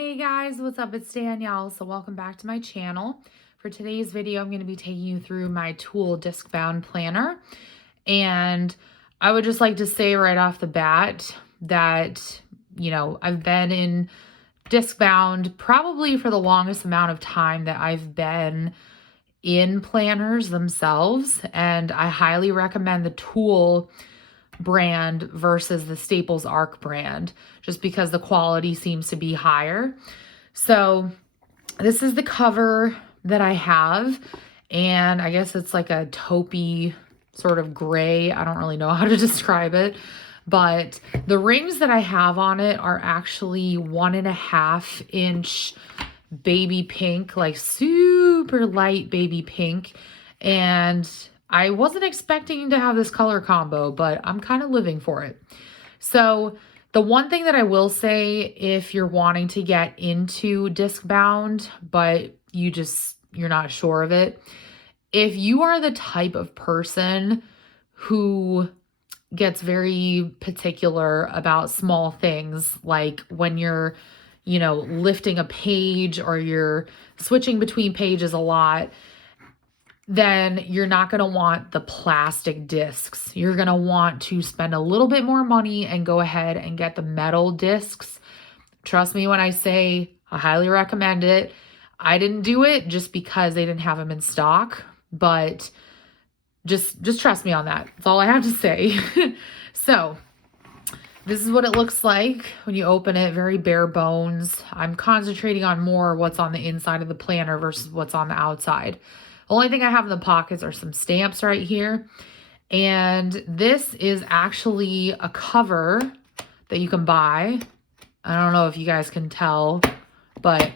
Hey guys, what's up? It's Danielle. So welcome back to my channel. For today's video, I'm going to be taking you through my tool Discbound planner. And I would just like to say right off the bat that, I've been in Discbound probably for the longest amount of time that I've been in planners themselves. And I highly recommend the tool brand versus the Staples Arc brand, just because the quality seems to be higher. So this is the cover that I have, and I guess it's like a taupey sort of gray. I don't really know how to describe it, but the rings that I have on it are actually 1.5 inch baby pink, like super light baby pink. And I wasn't expecting to have this color combo, but I'm kind of living for it. So the one thing that I will say, if you're wanting to get into Discbound, but you're not sure of it, if you are the type of person who gets very particular about small things, like when you're, lifting a page or you're switching between pages a lot, then you're not going to want the plastic discs. You're going to want to spend a little bit more money and go ahead and get the metal discs. Trust me when I say I highly recommend it. I didn't do it just because they didn't have them in stock, but just trust me on that. That's all I have to say. So this is what it looks like when you open it, very bare bones. I'm concentrating on more what's on the inside of the planner versus what's on the outside. The only thing I have in the pockets are some stamps right here. And this is actually a cover that you can buy. I don't know if you guys can tell, but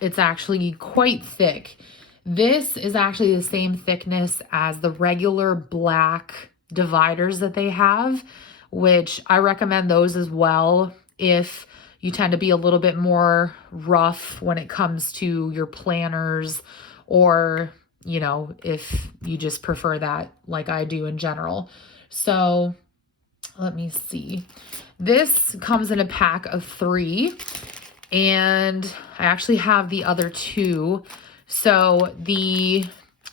it's actually quite thick. This is actually the same thickness as the regular black dividers that they have, which I recommend those as well if you tend to be a little bit more rough when it comes to your planners, or if you just prefer that like I do in general. So let me see. This comes in a pack of 3, and I actually have the other 2. So the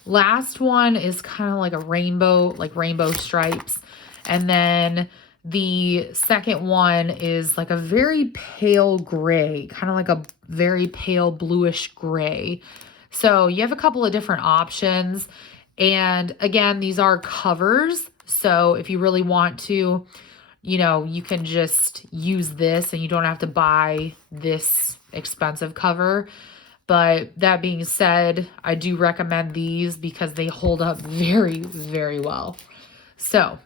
last one is kind of like a rainbow, like rainbow stripes. And then the second one is like a very pale gray, kind of like a very pale bluish gray. So you have a couple of different options. And again, these are covers. So if you really want to, you can just use this and you don't have to buy this expensive cover. But that being said, I do recommend these because they hold up very, very well. So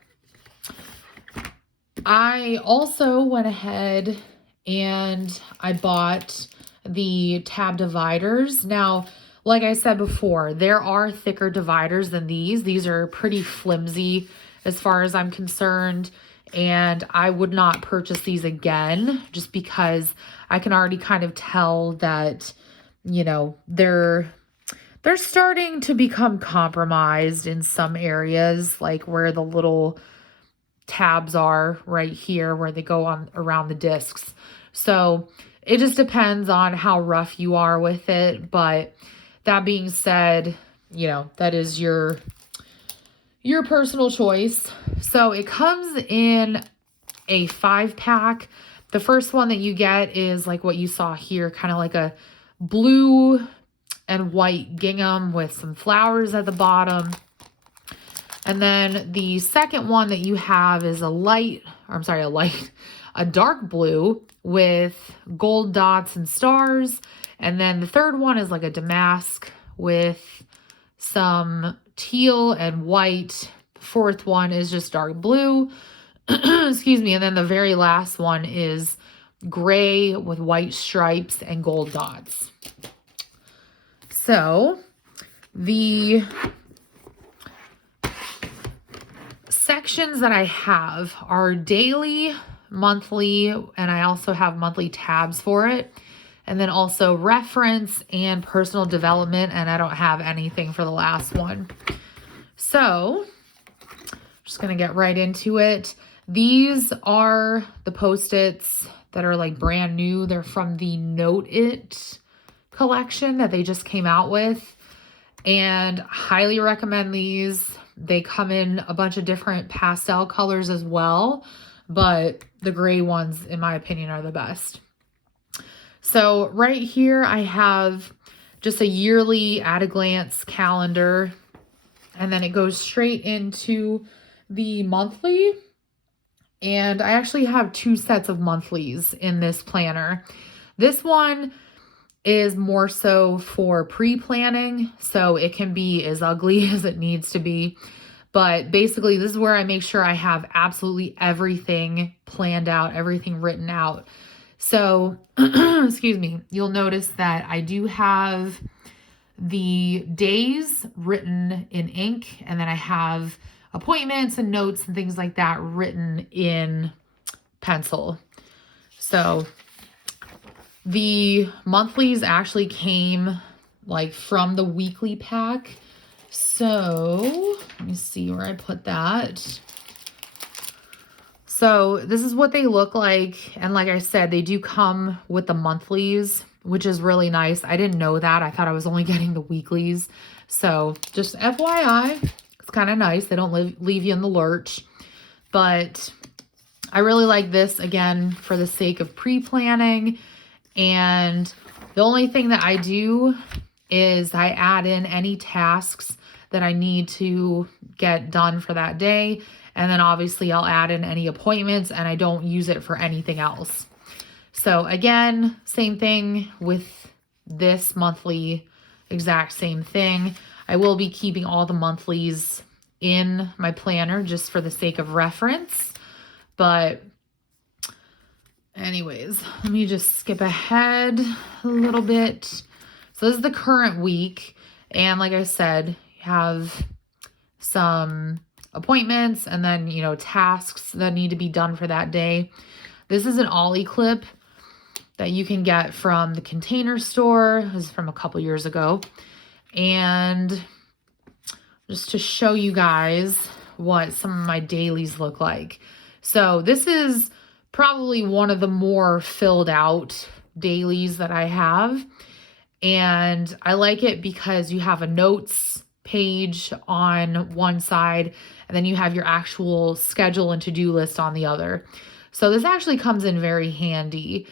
I also went ahead and I bought the tab dividers. Now, like I said before, there are thicker dividers than these. These are pretty flimsy as far as I'm concerned, and I would not purchase these again just because I can already kind of tell that, they're starting to become compromised in some areas, like where the little tabs are right here where they go on around the discs. So it just depends on how rough you are with it, but that being said, that is your personal choice. So it comes in a 5-pack. The first one that you get is like what you saw here, kind of like a blue and white gingham with some flowers at the bottom. And then the second one that you have is a dark blue with gold dots and stars. And then the third one is like a damask with some teal and white. The fourth one is just dark blue. Excuse me. And then the very last one is gray with white stripes and gold dots. So the sections that I have are daily, monthly, and I also have monthly tabs for it. And then also reference and personal development, and I don't have anything for the last one. So I'm just going to get right into it. These are the Post-its that are like brand new. They're from the Note It collection that they just came out with, and highly recommend these. They come in a bunch of different pastel colors as well, but the gray ones, in my opinion, are the best. So right here, I have just a yearly at-a-glance calendar, and then it goes straight into the monthly. And I actually have 2 sets of monthlies in this planner. This one is more so for pre-planning, so it can be as ugly as it needs to be. But basically, this is where I make sure I have absolutely everything planned out, everything written out. So, excuse me, you'll notice that I do have the days written in ink, and then I have appointments and notes and things like that written in pencil. So the monthlies actually came like from the weekly pack. So let me see where I put that. So this is what they look like. And like I said, they do come with the monthlies, which is really nice. I didn't know that. I thought I was only getting the weeklies. So just FYI, it's kind of nice. They don't leave you in the lurch. But I really like this, again, for the sake of pre-planning. And the only thing that I do is I add in any tasks that I need to get done for that day. And then obviously I'll add in any appointments, and I don't use it for anything else. So again, same thing with this monthly, exact same thing. I will be keeping all the monthlies in my planner just for the sake of reference. But anyways, let me just skip ahead a little bit. So this is the current week. And like I said, you have some appointments and then, you know, tasks that need to be done for that day. This is an ollie clip that you can get from the Container Store. This is from a couple years ago. And just to show you guys what some of my dailies look like. So this is probably one of the more filled out dailies that I have. And I like it because you have a notes page on one side, and then you have your actual schedule and to-do list on the other. So this actually comes in very handy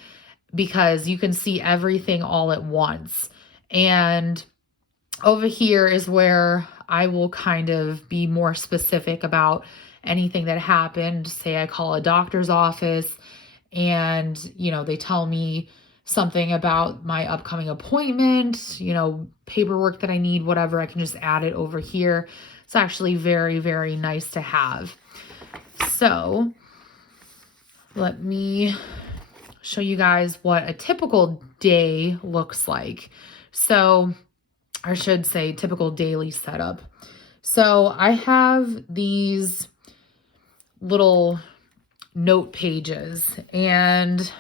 because you can see everything all at once. And over here is where I will kind of be more specific about anything that happened. Say I call a doctor's office and, you know, they tell me something about my upcoming appointment, you know, paperwork that I need, whatever, I can just add it over here. It's actually very, very nice to have. So let me show you guys what a typical day looks like. So I should say typical daily setup. So I have these little note pages, and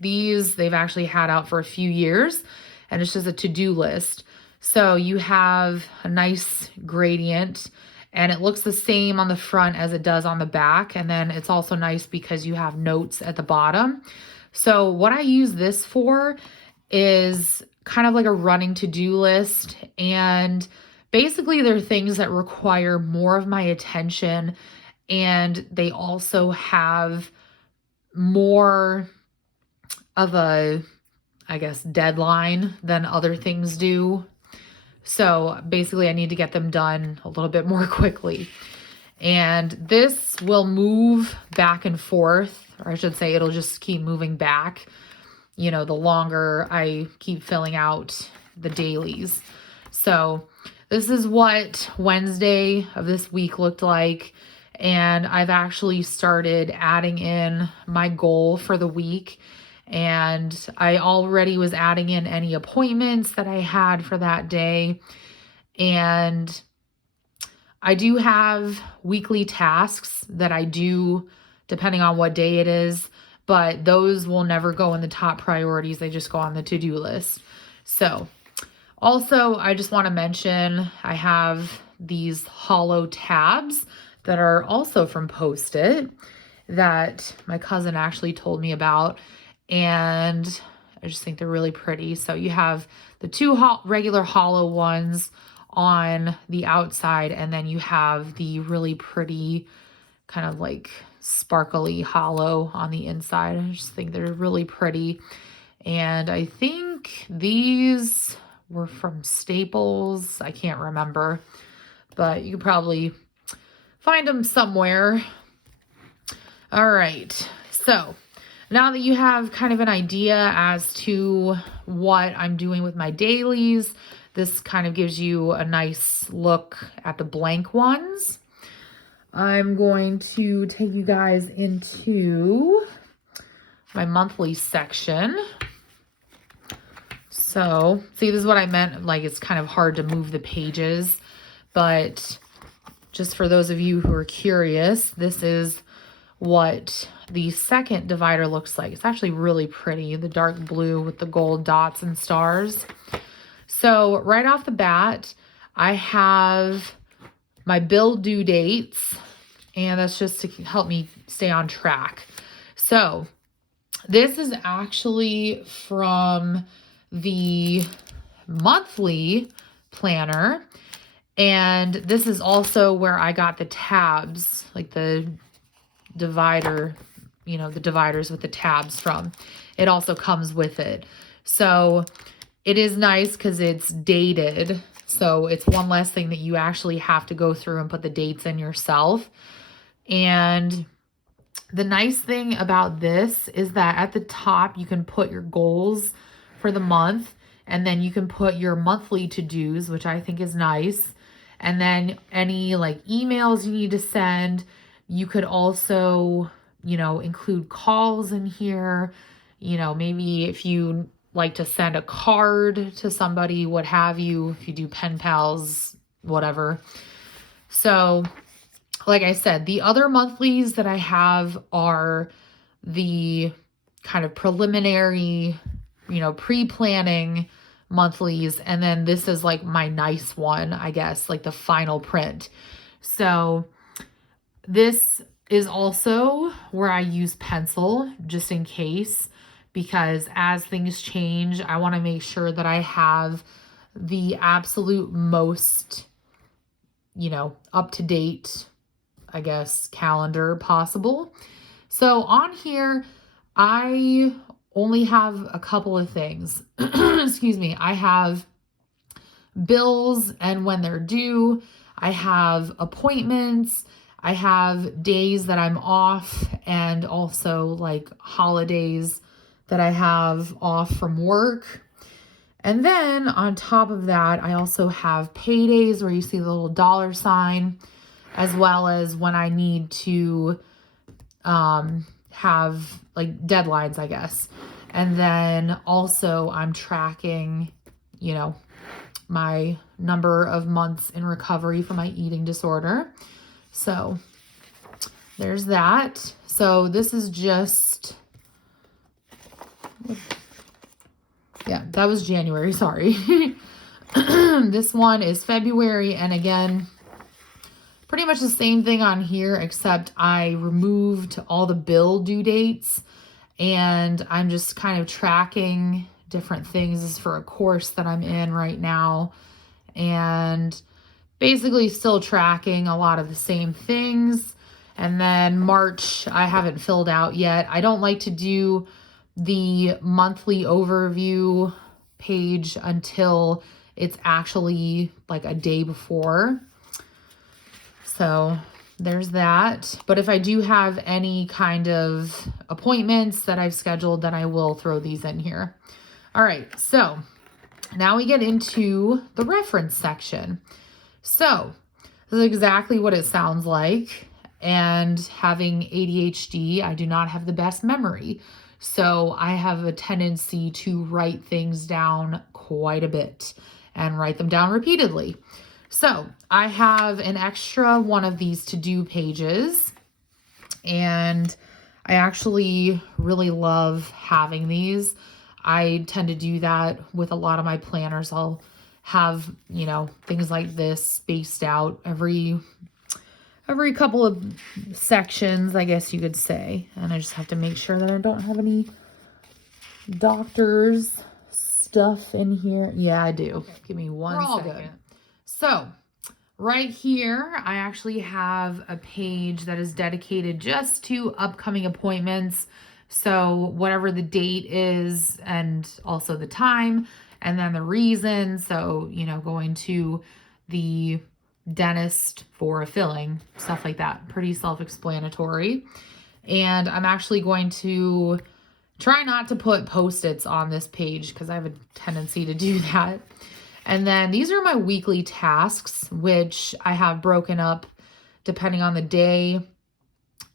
they've actually had out for a few years, and it's just a to-do list. So you have a nice gradient, and it looks the same on the front as it does on the back. And then it's also nice because you have notes at the bottom. So what I use this for is kind of like a running to-do list. And basically they're things that require more of my attention, and they also have more of a, I guess, deadline than other things do. So basically I need to get them done a little bit more quickly. And this will move back and forth, or I should say it'll just keep moving back, you know, the longer I keep filling out the dailies. So this is what Wednesday of this week looked like. And I've actually started adding in my goal for the week. And I already was adding in any appointments that I had for that day. And I do have weekly tasks that I do depending on what day it is, but those will never go in the top priorities. They just go on the to-do list. So also, I just want to mention I have these hollow tabs that are also from Post-it that my cousin actually told me about. and I just think they're really pretty. So you have the two regular hollow ones on the outside, and then you have the really pretty kind of like sparkly hollow on the inside. I just think they're really pretty. And I think these were from Staples. I can't remember, but you could probably find them somewhere. All right, so now that you have kind of an idea as to what I'm doing with my dailies, this kind of gives you a nice look at the blank ones. I'm going to take you guys into my monthly section. So, see, this is what I meant. Like, it's kind of hard to move the pages, but just for those of you who are curious, this is what the second divider looks like. It's actually really pretty, the dark blue with the gold dots and stars. So right off the bat, I have my bill due dates, and that's just to help me stay on track. So this is actually from the monthly planner, and this is also where I got the tabs, like the divider, you know, the dividers with the tabs from. It also comes with it. So it is nice because it's dated. So it's one less thing that you actually have to go through and put the dates in yourself. And the nice thing about this is that at the top, you can put your goals for the month, and then you can put your monthly to-dos, which I think is nice. And then any like emails you need to send. You could also, you know, include calls in here. You know, maybe if you like to send a card to somebody, what have you, if you do pen pals, whatever. So, like I said, the other monthlies that I have are the kind of preliminary, you know, pre-planning monthlies. And then this is like my nice one, I guess, like the final print. So this is also where I use pencil just in case, because as things change, I want to make sure that I have the absolute most, you know, up-to-date, I guess, calendar possible. So on here, I only have a couple of things. Excuse me. I have bills and when they're due. I have appointments. I have days that I'm off, and also like holidays that I have off from work. And then on top of that, I also have paydays where you see the little dollar sign, as well as when I need to have like deadlines, I guess. And then also I'm tracking, you know, my number of months in recovery from my eating disorder. So there's that. So this is just, yeah, that was January, sorry. This one is February, and again, pretty much the same thing on here, except I removed all the bill due dates, and I'm just kind of tracking different things. This is for a course that I'm in right now, and basically still tracking a lot of the same things. And then March, I haven't filled out yet. I don't like to do the monthly overview page until it's actually like a day before. So there's that. But if I do have any kind of appointments that I've scheduled, then I will throw these in here. All right, so now we get into the reference section. So this is exactly what it sounds like. And having ADHD, I do not have the best memory. So I have a tendency to write things down quite a bit and write them down repeatedly. So I have an extra one of these to-do pages, and I actually really love having these. I tend to do that with a lot of my planners. I'll have, you know, things like this spaced out every couple of sections, I guess you could say. And I just have to make sure that I don't have any doctor's stuff in here. Yeah, I do. Give me one second. Good. So right here, I actually have a page that is dedicated just to upcoming appointments. So whatever the date is and also the time and then the reason. So, you know, going to the dentist for a filling, stuff like that. Pretty self-explanatory. And I'm actually going to try not to put Post-its on this page because I have a tendency to do that. And then these are my weekly tasks, which I have broken up depending on the day.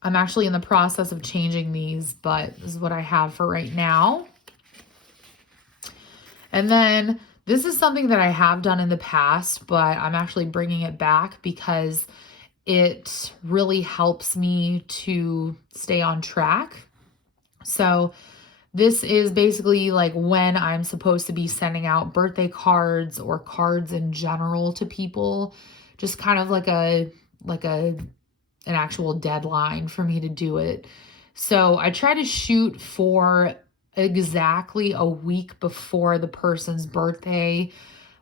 I'm actually in the process of changing these, but this is what I have for right now. And then this is something that I have done in the past, but I'm actually bringing it back because it really helps me to stay on track. So this is basically like when I'm supposed to be sending out birthday cards or cards in general to people, just kind of like an actual deadline for me to do it. So I try to shoot for exactly a week before the person's birthday,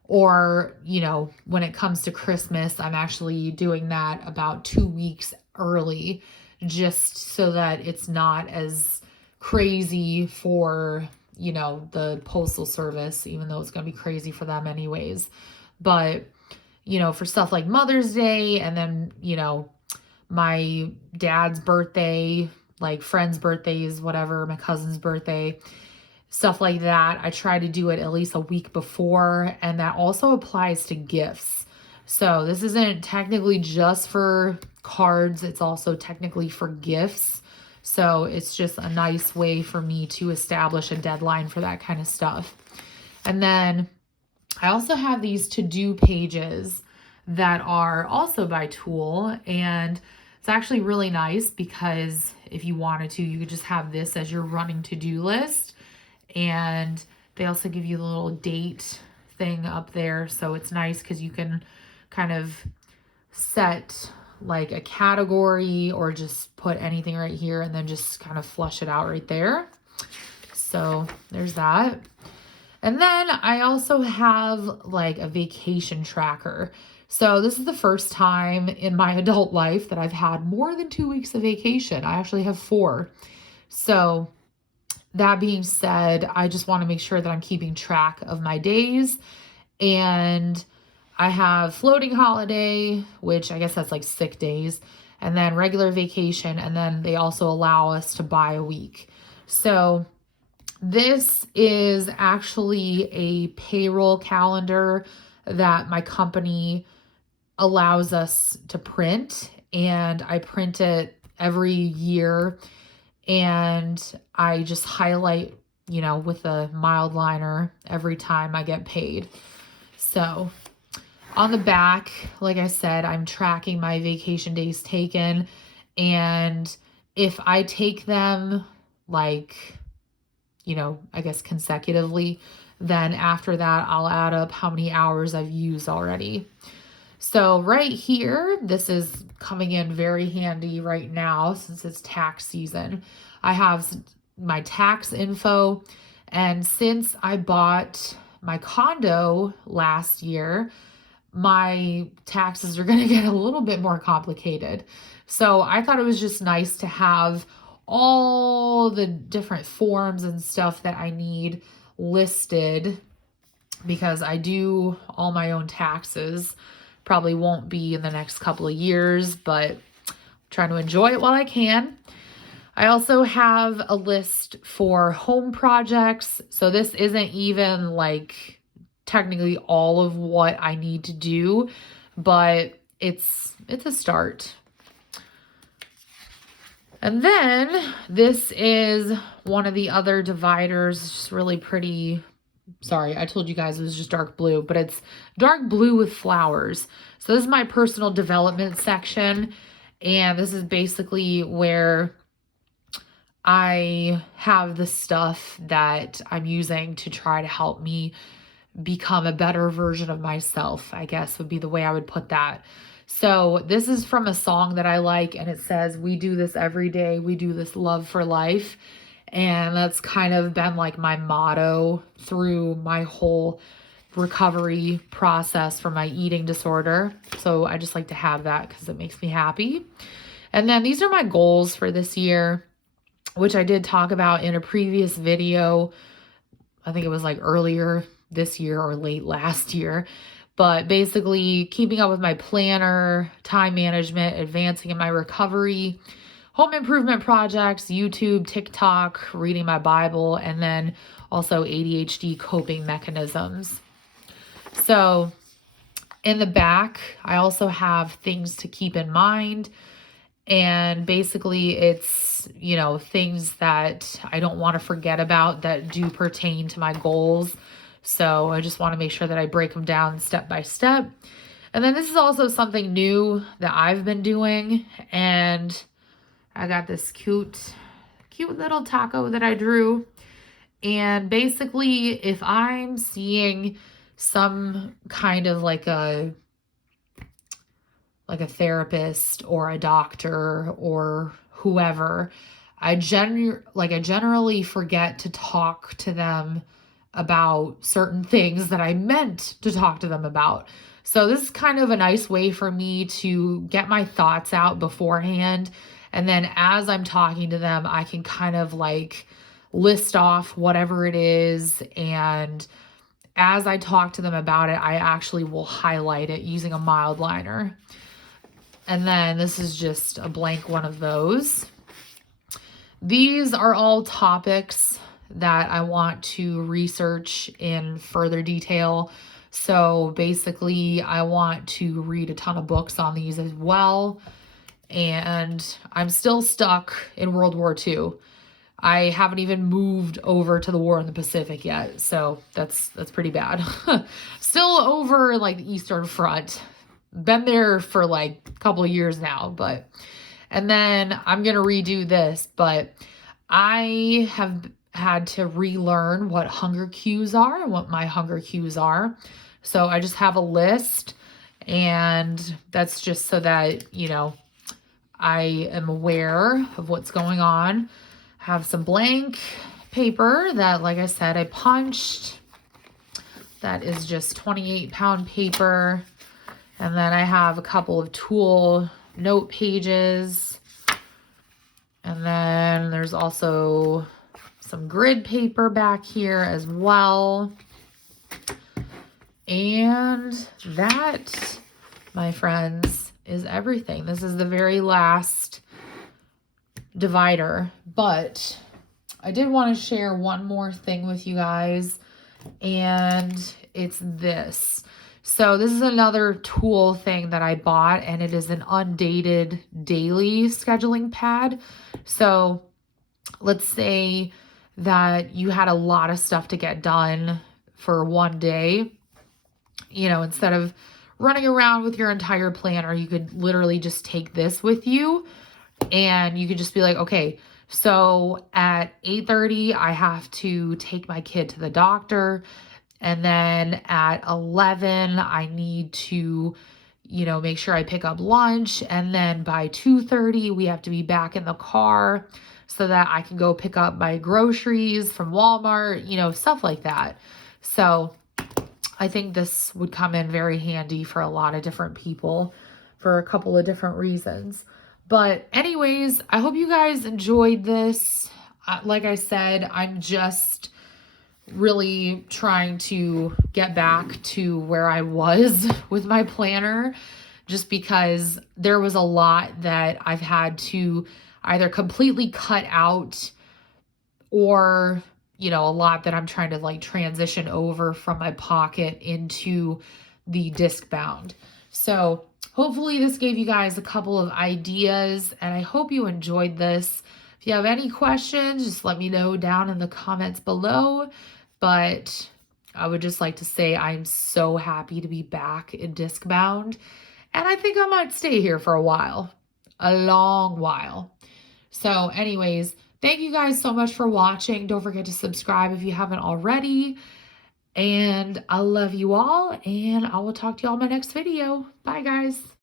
or, you know, when it comes to Christmas, I'm actually doing that about 2 weeks early, just so that it's not as crazy for, you know, the postal service, even though it's going to be crazy for them anyways. But, you know, for stuff like Mother's Day and then, you know, my dad's birthday, like friends' birthdays, whatever, my cousin's birthday, stuff like that, I try to do it at least a week before. And that also applies to gifts. So this isn't technically just for cards. It's also technically for gifts. So it's just a nice way for me to establish a deadline for that kind of stuff. And then I also have these to-do pages that are also by Tool. And it's actually really nice because if you wanted to, you could just have this as your running to-do list. And they also give you the little date thing up there. So it's nice because you can kind of set like a category or just put anything right here and then just kind of flush it out right there. So there's that. And then I also have like a vacation tracker. So this is the first time in my adult life that I've had more than 2 weeks of vacation. I actually have 4. So that being said, I just want to make sure that I'm keeping track of my days. And I have floating holiday, which I guess that's like sick days, and then regular vacation. And then they also allow us to buy a week. So this is actually a payroll calendar that my company allows us to print. And I print it every year. And I just highlight, you know, with a mild liner every time I get paid. So on the back, like I said, I'm tracking my vacation days taken. And if I take them like, you know, I guess consecutively, then after that, I'll add up how many hours I've used already. So right here, this is coming in very handy right now since it's tax season. I have my tax info, and since I bought my condo last year, my taxes are going to get a little bit more complicated. So I thought it was just nice to have all the different forms and stuff that I need listed, because I do all my own taxes. Probably won't be in the next couple of years, but I'm trying to enjoy it while I can. I also have a list for home projects. So this isn't even like technically all of what I need to do, but it's a start. And then this is one of the other dividers. It's just really pretty. Sorry, I told you guys it was just dark blue, but it's dark blue with flowers. So this is my personal development section. And this is basically where I have the stuff that I'm using to try to help me become a better version of myself, I guess would be the way I would put that. So this is from a song that I like, and it says, "We do this every day. We do this love for life." And that's kind of been like my motto through my whole recovery process for my eating disorder. So I just like to have that because it makes me happy. And then these are my goals for this year, which I did talk about in a previous video. I think it was like earlier this year or late last year. But basically keeping up with my planner, time management, advancing in my recovery, home improvement projects, YouTube, TikTok, reading my Bible, and then also ADHD coping mechanisms. So in the back, I also have things to keep in mind. And basically it's, you know, things that I don't want to forget about that do pertain to my goals. So I just want to make sure that I break them down step by step. And then this is also something new that I've been doing. And I got this cute little taco that I drew. And basically, if I'm seeing some kind of like a therapist or a doctor or whoever, I generally forget to talk to them about certain things that I meant to talk to them about. So this is kind of a nice way for me to get my thoughts out beforehand. And then as I'm talking to them, I can kind of like list off whatever it is. And as I talk to them about it, I actually will highlight it using a mild liner. And then this is just a blank one of those. These are all topics that I want to research in further detail. So basically, I want to read a ton of books on these as well. And I'm still stuck in World War II. I haven't even moved over to the war in the Pacific yet. So that's pretty bad. Still over like the Eastern Front. Been there for like a couple of years now, and then I'm going to redo this, but I have had to relearn what hunger cues are and what my hunger cues are. So I just have a list, and that's just so that, you know, I am aware of what's going on. I have some blank paper that, like I said, I punched. That is just 28-pound paper. And then I have a couple of tool note pages. And then there's also some grid paper back here as well. And that, my friends, is everything. This is the very last divider. But I did want to share one more thing with you guys. And it's this. So this is another tool thing that I bought, and it is an Undated daily scheduling pad. So let's say that you had a lot of stuff to get done for one day. You know, instead of running around with your entire planner, you could literally just take this with you, and you could just be like, okay, so at 8:30, I have to take my kid to the doctor. And then at 11, I need to, you know, make sure I pick up lunch. And then by 2:30, we have to be back in the car so that I can go pick up my groceries from Walmart, you know, stuff like that. So I think this would come in very handy for a lot of different people for a couple of different reasons. But anyways, I hope you guys enjoyed this. Like I said, I'm just really trying to get back to where I was with my planner, just because there was a lot that I've had to either completely cut out or, you know, a lot that I'm trying to like transition over from my pocket into the Discbound. So hopefully this gave you guys a couple of ideas, and I hope you enjoyed this. If you have any questions, just let me know down in the comments below. But I would just like to say I'm so happy to be back in Discbound. And I think I might stay here for a while. A long while. So anyways, thank you guys so much for watching. Don't forget to subscribe if you haven't already. And I love you all. And I will talk to you all in my next video. Bye, guys.